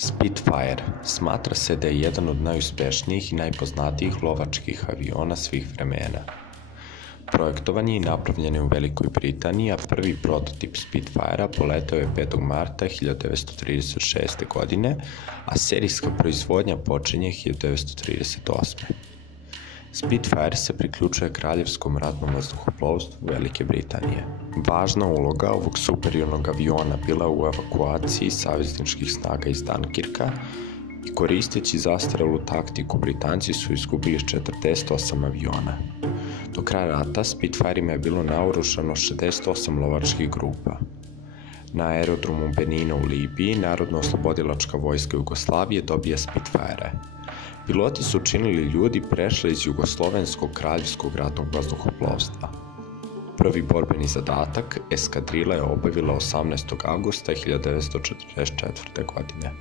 Spitfire smatra se da je jedan od najuspešnijih i najpoznatijih lovačkih aviona svih vremena. Projektovan je i napravljen je u Velikoj Britaniji, a prvi prototip Spitfire-a poleteo je 5. marta 1936. godine, a serijska proizvodnja počinje 1938. Spitfire se priključuje Kraljevskom ratnom vazduhoplovstvu Velike Britanije. Važna uloga ovog superiornog aviona bila u evakuaciji savezničkih snaga iz Dunkirka i koristeći zastarelu taktiku Britanci su izgubili 48 aviona. Do kraja rata Spitfirima je bilo naoružano 68 lovačkih grupa. Na aerodromu Benina u Libiji Narodno-oslobodilačka vojska Jugoslavije dobija Spitfire. Piloti su činili ljudi prešli iz Jugoslovenskog kraljevskog ratnog vazduhoplovstva. Prvi borbeni zadatak eskadrila je obavila 18. avgusta 1944. godine.